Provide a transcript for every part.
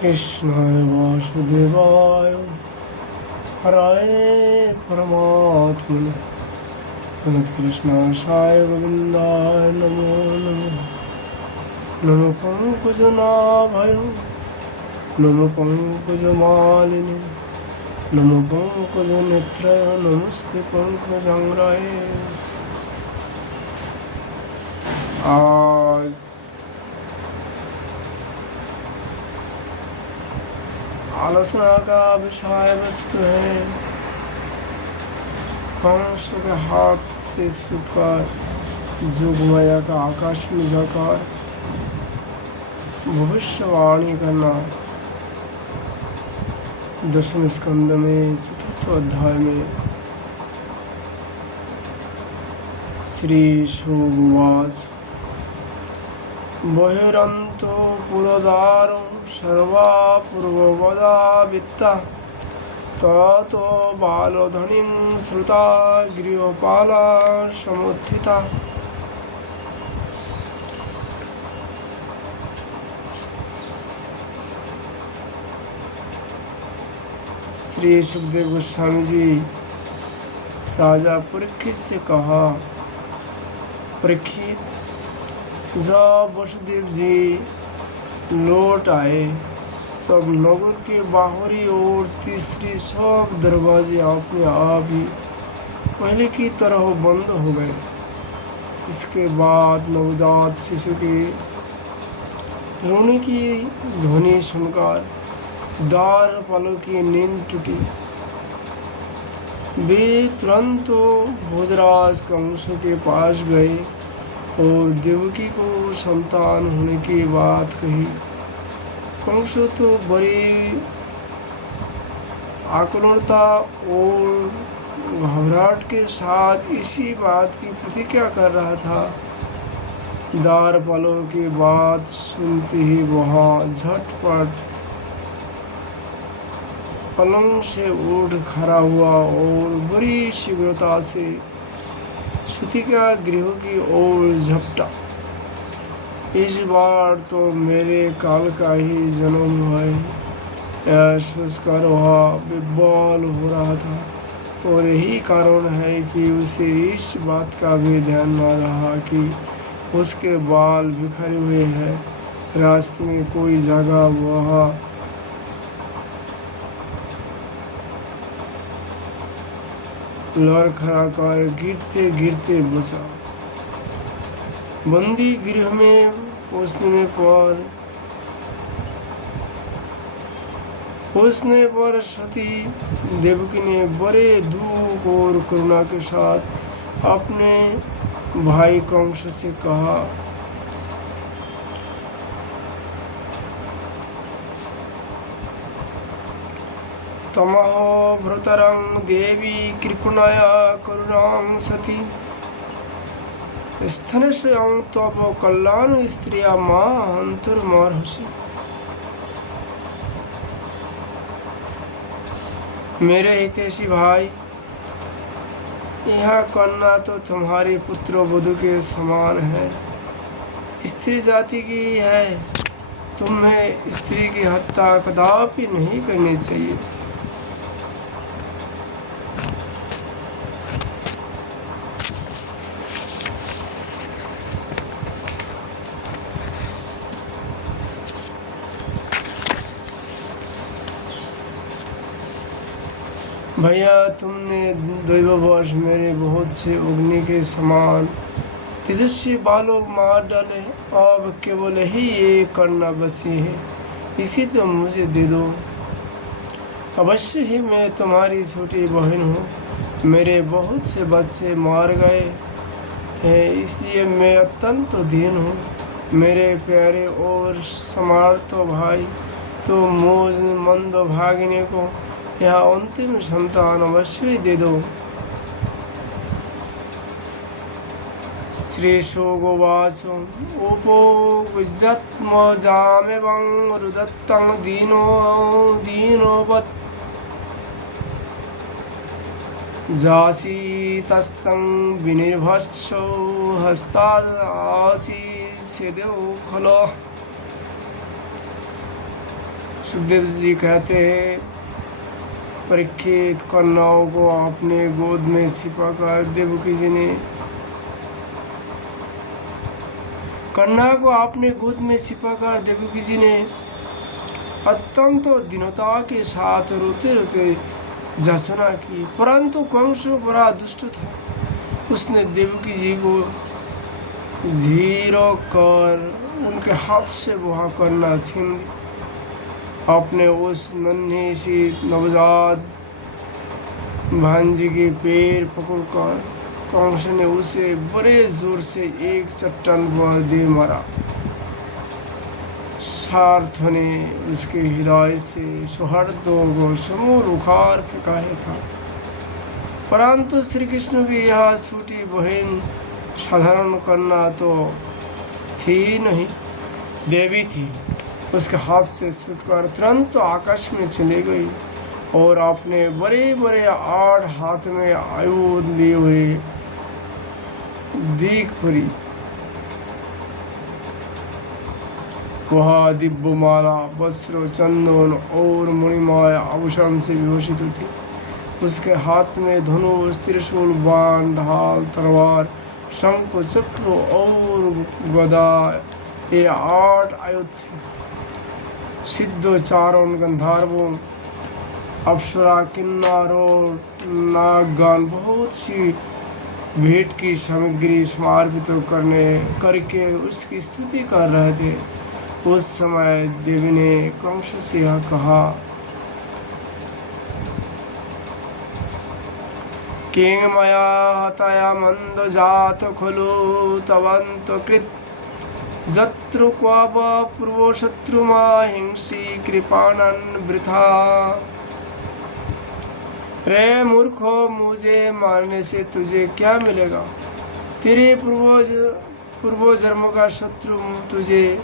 कृष्णाय वासुदेवाय हराय परमात्मने प्रणतकृष्णाय गोविन्दाय नमो नमः। नमो पङ्कजनाभय नमो पङ्कजमालिने नमो पङ्कजनेत्राय नमस्ते पङ्कजाङ्घ्राय। आज आलोचना का विषय वस्तु है कंस के हाथ से छूटकर जोगमाया का आकाश में जाकर भविष्यवाणी करना। दशम स्कंद में चतुर्थ अध्याय में श्री शुक उवाच बहिरन्तो पुरदारं सर्वा पूर्ववदा वित्ता ततो बालधनिं श्रुता गृहपाला समुत्थिता। श्री सुखदेव गोस्वामी जी राजा परीक्षित से कहा, परीक्षित, जब वसुदेव जी लौट आए तब नगर के बाहरी और तीसरी सब दरवाजे अपने आप ही पहले की तरह बंद हो गए। इसके बाद नवजात शिशु के रोने की ध्वनि सुनकर द्वारपालों की नींद टूटी। वे तुरंत भोजराज कंस के पास गए और देवकी को संतान होने की बात कही। कंस तो बड़ी आकुलता और घबराहट के साथ इसी बात की प्रतीक्षा कर रहा था। द्वारपालों की बात सुनते ही वह झटपट पलंग से उठ खड़ा हुआ और बड़ी शीघ्रता से सूतिका गृह की ओर झपटा। इस बार तो मेरे काल का ही जन्म हुआ है, यह सोचकर वह बेबौल हो रहा था। और यही कारण है कि उसे इस बात का भी ध्यान न रहा कि उसके बाल बिखरे हुए हैं। रास्ते में कोई जगह वह लड़खड़ा कर गिरते गिरते बचा। बंदी गृह में पहुंचने पर सती देवकी ने बड़े दुख और करुणा के साथ अपने भाई कंस से कहा, तमहो भ्रुतरं देवी कृपणया करुणां सती स्तनश्रयं तव कल्याण स्त्रिया मां हंतुर्मर्हसि। मेरे हितैषी भाई, यह कन्या तो तुम्हारे पुत्र वधू के समान है, स्त्री जाति की है। तुम्हें स्त्री की हत्या कदापि नहीं करनी चाहिए। भैया, तुमने दैववश मेरे बहुत से अग्नि के समान तेजस्वी बालों मार डाले। अब केवल ही ये करना बची है, इसी तो मुझे दे दो। अवश्य ही मैं तुम्हारी छोटी बहन हूँ। मेरे बहुत से बच्चे मार गए हैं, इसलिए मैं अत्यंत दीन हूँ। मेरे प्यारे और समर्थ भाई, तो मुझ मंद भागिनी को यह अंतिम संतान अवश्य दे दो। श्री शुक उवाच उपगुज्जत्मजामेवं रुदत्तं दीनोपत् जासीतस्तं विनिर्भत्सो हस्तादासीस्यदेव खलो। सुखदेव जी कहते हैं, परीक्षित, कन्याओं को अपने गोद में छिपाकर देवकी जी ने कन्या को अपने गोद में छिपाकर देवकी जी ने अत्यंत दीनता के साथ रोते रोते याचना की। परंतु कंस बड़ा दुष्ट था। उसने देवकी जी को झीरो कर उनके हाथ से वह कन्या छीन ली। अपने उस नन्ही सी नवजात भांजी के पैर पकड़कर कंस ने उसे बड़े जोर से एक चट्टान पर दे मारा। सार्थ ने उसके हृदय से सौहार्दों को समूल उखाड़ फेंका था। परंतु श्री कृष्ण की यह छोटी बहन साधारण कन्या तो थी नहीं, देवी थी। उसके हाथ से छूटकर तुरंत आकाश में चली गई और अपने बड़े बड़े 8 हाथ में आयुध लिए हुए दिख पड़ी। वह दिव्य माला, वस्त्र, चंदन और मणिमय आभूषण से विभूषित थी। उसके हाथ में धनुष, त्रिशूल, बाण, ढाल, तलवार, शंख, चक्र और गदा, ये 8 आयुध थे। सिद्धोच्चारण, गंधर्वों, अप्सरा, किन्नरों, नागगण बहुत सी भेंट की सामग्री समर्पित करके उसकी स्तुति कर रहे थे। उस समय देवी ने कंस से यह कहा, किंग मया हतया मंद जात खलु तवंत कृत जत्रु क्वाब पूर्व शत्रुमा हिंसी कृपाणन वृथा। रे मूर्खो, मुझे मारने से तुझे क्या मिलेगा? तेरे पूर्व जन्म का शत्रु तुझे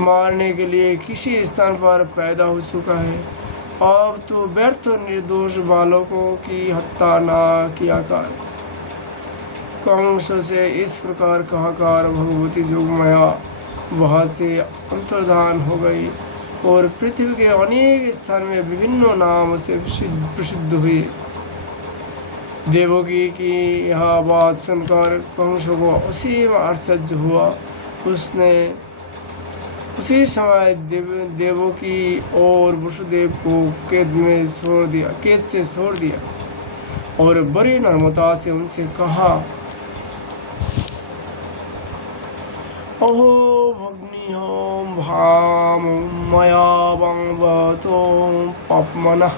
मारने के लिए किसी स्थान पर पैदा हो चुका है। अब तो व्यर्थ निर्दोष बालकों की हत्या ना किया कर। कंस से इस प्रकार कहकर भगवती जोगमाया वहाँ से अंतर्धान हो गई और पृथ्वी के अनेक स्थान में विभिन्न नाम से प्रसिद्ध हुई। देवकी की यह बात सुनकर कंस को असीम आश्चर्य हुआ। उसने उसी समय देवकी और वसुदेव को कैद से छोड़ दिया और बड़ी नम्रता से उनसे कहा, अहो भग्निहो भाम मया वंगवतो पापमनः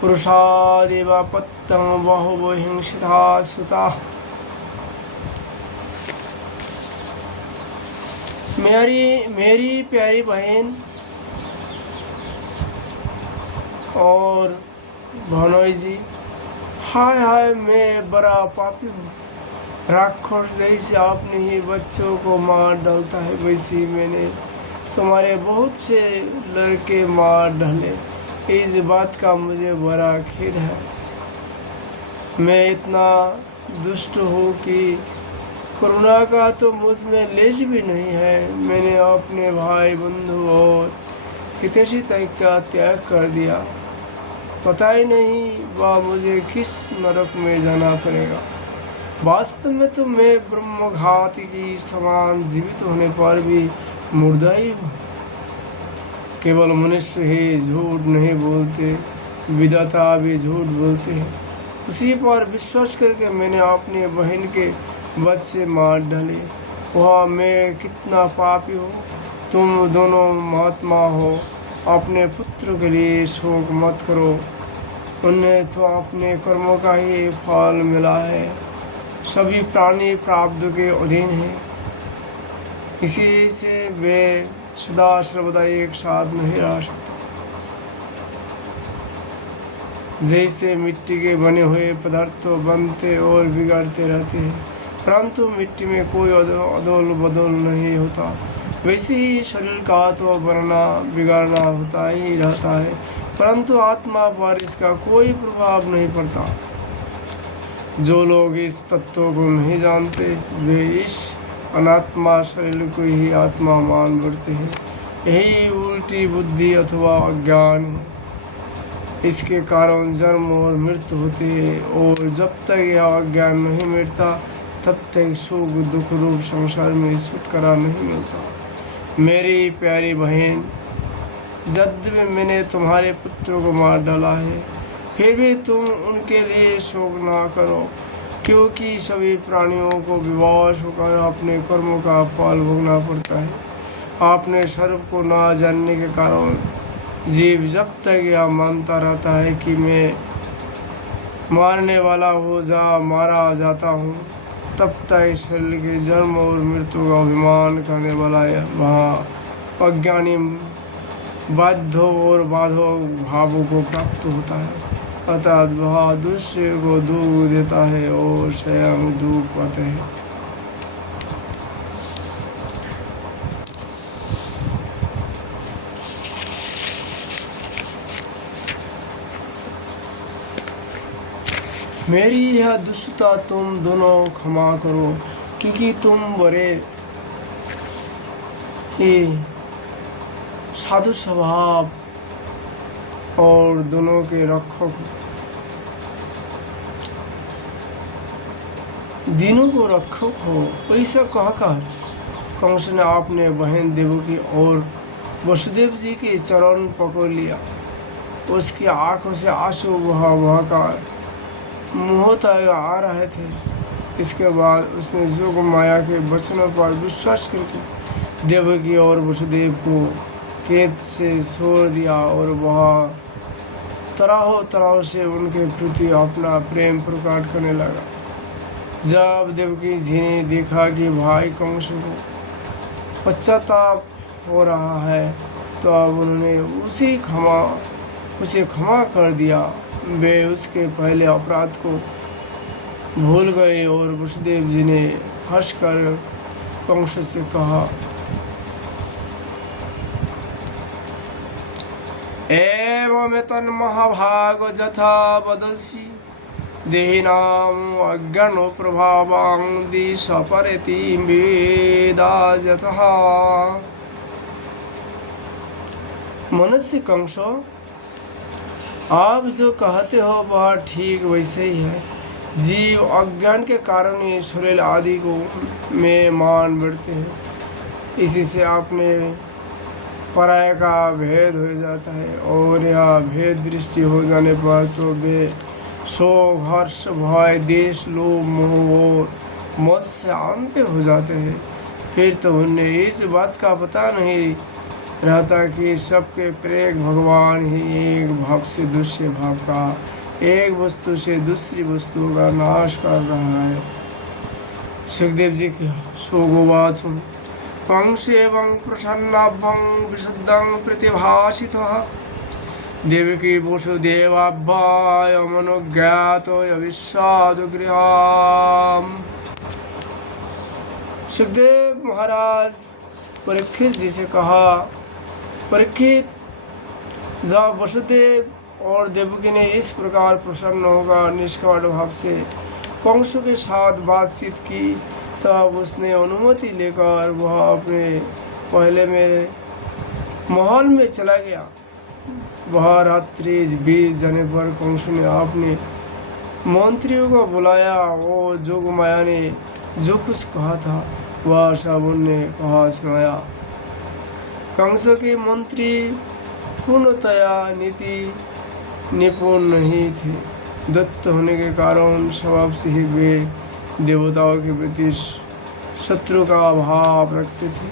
पुरुषादेव पत्तं बहु हिंसिता सुता। मेरी प्यारी बहन और भनोई जी, हाय हाय, मैं बड़ा पापी हूँ। राक्षस जैसे आपने ही बच्चों को मार डालता है, वैसे मैंने तुम्हारे बहुत से लड़के मार डाले। इस बात का मुझे बड़ा खेद है। मैं इतना दुष्ट हूँ कि करुणा का तो मुझ में लेश भी नहीं है। मैंने अपने भाई, बंधु और हितैषी तक का त्याग कर दिया। पता ही नहीं वह मुझे किस नरक में जाना पड़ेगा। वास्तव में तो मैं ब्रह्मघाती की समान जीवित होने पर भी मुर्दा ही हूँ। केवल मनुष्य ही झूठ नहीं बोलते, विधाता भी झूठ बोलते हैं। उसी पर विश्वास करके मैंने अपनी बहन के बच्चे मार डाले। वह मैं कितना पापी हूँ। तुम दोनों महात्मा हो, अपने पुत्र के लिए शोक मत करो। उन्हें तो अपने कर्मों का ही फल मिला है। सभी प्राणी प्रारब्ध के अधीन हैं, इसी से वे सदा सर्वदा एक साथ नहीं रह सकता। जैसे मिट्टी के बने हुए पदार्थ तो बनते और बिगड़ते रहते हैं, परंतु मिट्टी में कोई अदल बदल नहीं होता, वैसे ही शरीर का तो बनना बिगड़ना होता ही रहता है, परंतु आत्मा पर इसका कोई प्रभाव नहीं पड़ता। जो लोग इस तत्व को नहीं जानते वे इस अनात्मा शरीर को ही आत्मा मान बैठते हैं यही उल्टी बुद्धि अथवा अज्ञान है। इसके कारण जन्म और मृत्यु होती है, और जब तक यह अज्ञान नहीं मिटता तब तक सुख दुख रूप संसार में छुटकारा नहीं मिलता। मेरी प्यारी बहन, यद्यपि मैंने तुम्हारे पुत्रों को मार डाला है, फिर भी तुम उनके लिए शोक ना करो, क्योंकि सभी प्राणियों को विवश होकर अपने कर्मों का फल भोगना पड़ता है। आपने सर्व को ना जानने के कारण जीव जब तक यह मानता रहता है कि मैं मारने वाला मारा जाता हूँ, तब तक शरीर के जन्म और मृत्यु का अभिमान करने वाला वहाँ अज्ञानी बाध्यों और बाधो भावों को प्राप्त होता है, अर्थात वह दूसरे को दुख देता है और स्वयं दुख पाते हैं। मेरी यह दुष्टता तुम दोनों क्षमा करो, क्योंकि तुम बड़े ही साधु स्वभाव और दोनों के रक्षक, दिनों को रक्षक हो। ऐसा कहकर कंस ने अपने बहन देवकी और वसुदेव जी के चरण पकड़ लिया। उसकी आंखों से आंसू बहाकर मुँह तक आ रहे थे। इसके बाद उसने जोग माया के वचनों पर विश्वास करके देवकी और वसुदेव को खेत से छोड़ दिया, और वह तरह से उनके प्रति अपना प्रेम प्रकट करने लगा। जब देवकी जी ने देखा कि भाई कंस को पश्चाताप हो रहा है, तो अब उन्होंने उसे क्षमा कर दिया। वे उसके पहले अपराध को भूल गए, और वसुदेव जी ने हंसकर कंस से कहा, एवं तन्महाभाग जथा वदसि देहिनाम अज्ञानो प्रभावां दिशपरेति वेदा यतः। मनुष्य कंस, आप जो कहते हो वह ठीक वैसे ही है। जीव अज्ञान के कारण ही शरीर आदि को में मान बढ़ते हैं। इसी से आपने पराय का भेद हो जाता है, और यह भेद दृष्टि हो जाने पर तो वे शोक हर्ष भय देश लोभ मोह और मौत से आंते हो जाते हैं। फिर तो उन्हें इस बात का पता नहीं रहता कि सबके प्रेरक भगवान ही एक भाव से दूसरे भाव का, एक वस्तु से दूसरी वस्तु का नाश कर रहा है। सुखदेव जी की सोगोवाचुम कंस एवं प्रसन्नाभं विशुद्धं प्रतिभासितः देवकी वसुदेवाभ्याय मनोज्ञातो अविस्वादु गृहम्। सुखदेव महाराज परीक्षित जी से कहा, परीक्षित, जब वसुदेव और देवकी ने इस प्रकार प्रसन्न होकर निष्कपट भाव से कंस के साथ बातचीत की, तब उसने अनुमति लेकर वह अपने पहले में महल में चला गया। वह रात्रि बीत जाने पर कंस ने अपने मंत्रियों को बुलाया, और जोग माया ने जो कुछ कहा था वह सब उनने कहा सुनाया। कंस के मंत्री पूर्णतया नीति निपुण नहीं थे। दत्त होने के कारण स्वभाव से ही वे देवताओं के प्रति शत्रु का भाव रखते थे।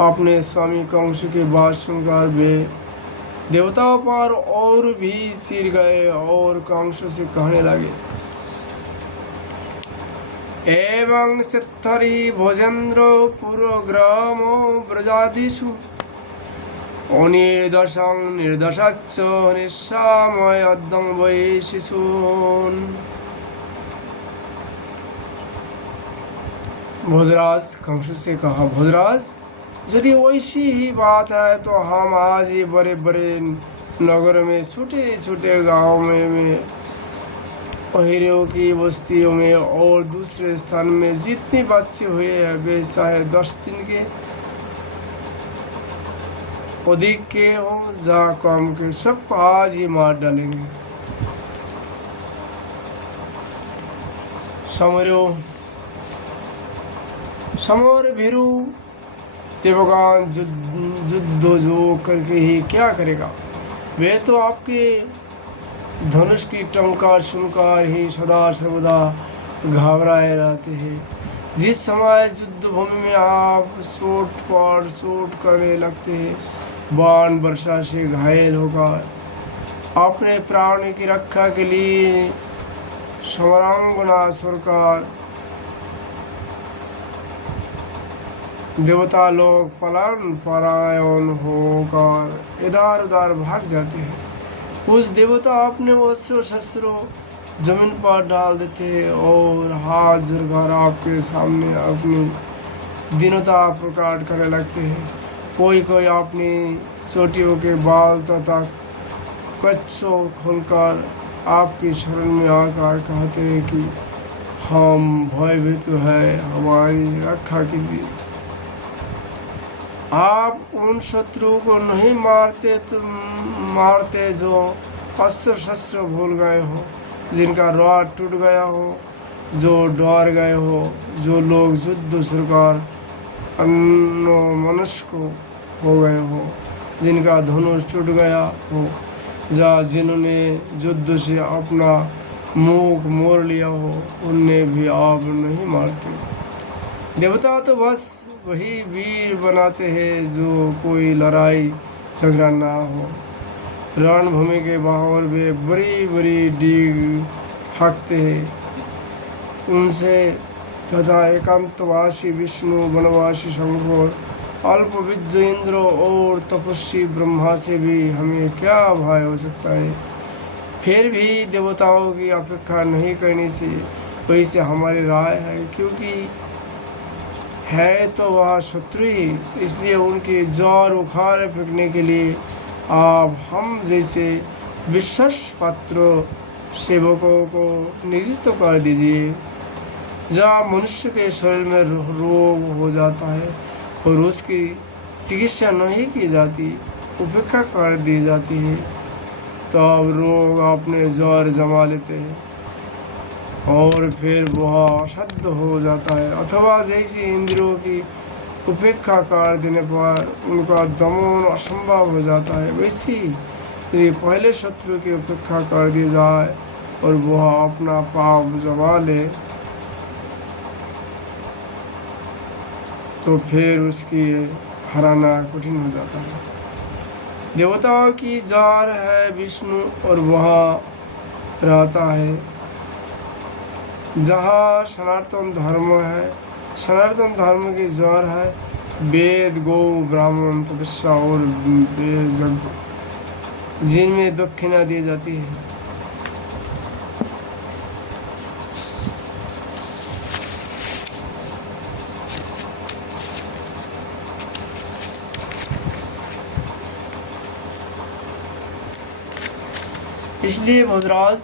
अपने स्वामी कंस के बात सुनकर वे देवताओं पर और भी चिढ़ गए और कंस से कहने लगे, एवं सिद्धरि भोजेन्द्रो पुरोग्रामो ब्रजादिषु अनिर्दशं निर्दशश्च निस्सामयद्दं वै शिशून्। भोजराज कंस से कहा, भोजराज, यदि वैसी ही बात है तो हम आज ही बड़े बड़े नगर में छोटे छोटे गाँव में पहरियों की बस्तियों में और दूसरे स्थान में जितने बच्चे हुए हैं वे चाहे 10 दिन के अधिक के हो जा कम के, सबको आज ही मार डालेंगे। समरो समर भीरू देवगान युद्ध जो करके ही क्या करेगा। वे तो आपके धनुष की टंकार सुनकर ही सदा सर्वदा घबराए रहते हैं। जिस समय युद्ध भूमि में आप चोट करने लगते हैं, बाण वर्षा से घायल होकर अपने प्राण की रक्षा के लिए समरांगना सरकार देवता लोग पलायन परायण होकर इधर उधर भाग जाते हैं। कुछ देवता अपने वस्त्र शस्त्रों जमीन पर डाल देते हैं और हाथ जोड़कर आपके सामने अपनी दीनता प्रकट करने लगते हैं। कोई कोई अपनी चोटियों के बाल तथा कच्छों खोलकर आपकी शरण में आकर कहते हैं कि हम भयभीत है, हमारी रक्षा कीजिए। आप उन शत्रु को नहीं मारते जो अस्त्र शस्त्र भूल गए हो, जिनका रॉड टूट गया हो, जो डर गए हो, जो लोग युद्ध सरकार अन्नमनस्क हो गए हो, जिनका धनुष टूट गया हो, या जिन्होंने युद्ध से अपना मुख मोड़ लिया हो, उन्हें भी आप नहीं मारते। देवता तो बस वही वीर बनाते हैं जो कोई लड़ाई झगड़ा ना हो। रणभूमि के बाहर वे बड़ी बड़ी डीग हाँकते हैं, उनसे तथा एकांतवासी विष्णु, वनवासी शंकर, अल्पविद्य इंद्र और तपस्वी ब्रह्मा से भी हमें क्या भय हो सकता है। फिर भी देवताओं की अपेक्षा नहीं करनी चाहिए, वैसे हमारी राय है, क्योंकि है तो वह शत्रु ही, इसलिए उनके जौर उखाड़ फेंकने के लिए आप हम जैसे विश्वास पात्र सेवकों को नियुक्त कर दीजिए। जब मनुष्य के शरीर में रोग हो जाता है और उसकी चिकित्सा नहीं की जाती, उपेक्षा कर दी जाती है, तो अब रोग अपने जोर जमा लेते हैं और फिर वह अशुद्ध हो जाता है। अथवा जैसे इंद्रियों की उपेक्षा कर देने पर उनका दमन असंभव हो जाता है, वैसे यदि पहले शत्रु की उपेक्षा कर दी जाए और वह अपना पाप जमा ले, तो फिर उसकी हराना कठिन हो जाता है। देवताओं की जार है विष्णु और वह रहता है जहाँ सनातन धर्म है। सनातन धर्म की जार है वेद, गौ, ब्राह्मण, तपस्या और यज्ञ, जिनमें दक्षिणा दी जाती है। इसलिए भद्राज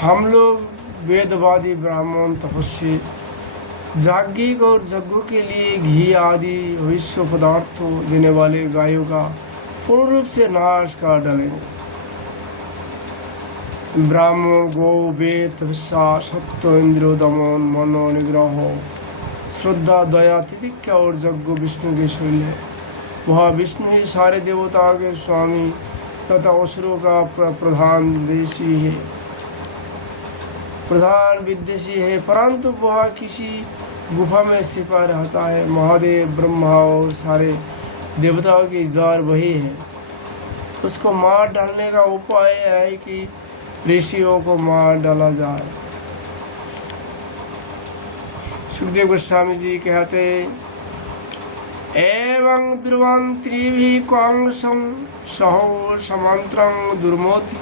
हम लोग वेदवादी ब्राह्मण, तपस्वी, याज्ञिक और यज्ञों के लिए घी आदि विश्व पदार्थों देने वाले गायों का पूर्ण रूप से नाश कर डालेंगे। ब्राह्मण, गौ, वेद, तपस्या, सत्य, इंद्रिय दमन, मनो निग्रह, श्रद्धा, दया, तितिक्षा और यज्ञ विष्णु की शैली है। वह विष्णु ही सारे देवताओं के स्वामी तथा असुरों का प्रधान विदेशी है, परंतु वह किसी गुफा में छिपा रहता है। महादेव, ब्रह्मा और सारे देवताओं की जार वही है। उसको मार डालने का उपाय है कि ऋषियों को मार डाला जाए। सुखदेव गोस्वामी जी कहते, एवं ध्रुवं त्रिभिः कांग्रसं सहो समंत्रं दुर्मोति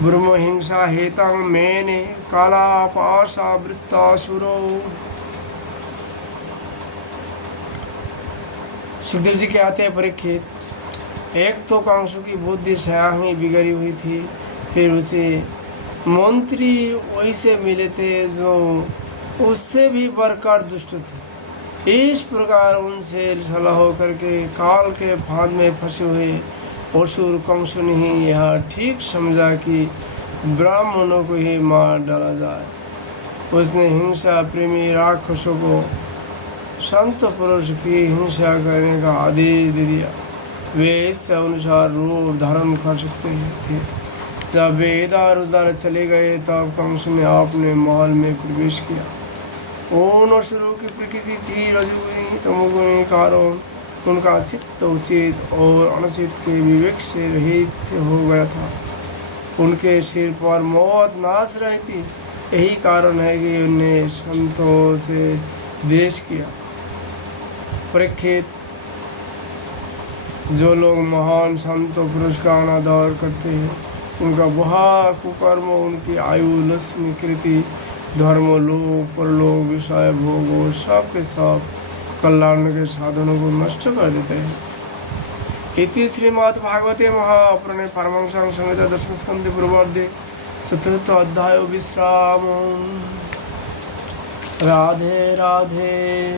ब्रह्म हिंसा हेतं मेने कालापाशा वृत्तासुरो। सुखदेव जी कहते हैं, परीक्षित, एक तो कांसु की बुद्धि स्वयं ही बिगड़ी हुई थी, फिर उसे मंत्री वैसे मिले थे जो उससे भी बढ़कर दुष्ट थे। इस प्रकार उनसे सलाह करके काल के फांद में फंसे हुए असुर कंस ने ही यह ठीक समझा कि ब्राह्मणों को ही मार डाला जाए। उसने हिंसा प्रेमी राक्षसों को संत पुरुष की हिंसा करने का आदेश दे दिया। वे इस अनुसार रूप धारण कर सकते थे। जब वे इधर उधर चले गए तब कंस ने अपने महल में प्रवेश किया। उन असुरों की प्रकृति थी रजोगुणी तमोगुणी, कारण उनका चित्त उचित और अनुचित के विवेक से रहित हो गया था। उनके सिर पर मौत नाच रही थी। यही कारण है कि उन्हें संतों से देश किया। परीक्षित, जो लोग महान संतों पुरुष का अनादर करते हैं, उनका वह कुकर्म उनकी आयु, लक्ष्मी, कृति, धर्म, लोक परलोक, विषय, भोग सब के सब कल्याण के साधनों को नष्ट कर देते हैं। इति श्रीमद्भागवते महापुराणे पारमहंस्यां संहिता दशम स्कंधे पूर्वार्धे चतुर्थ अध्याय विश्राम। राधे राधे।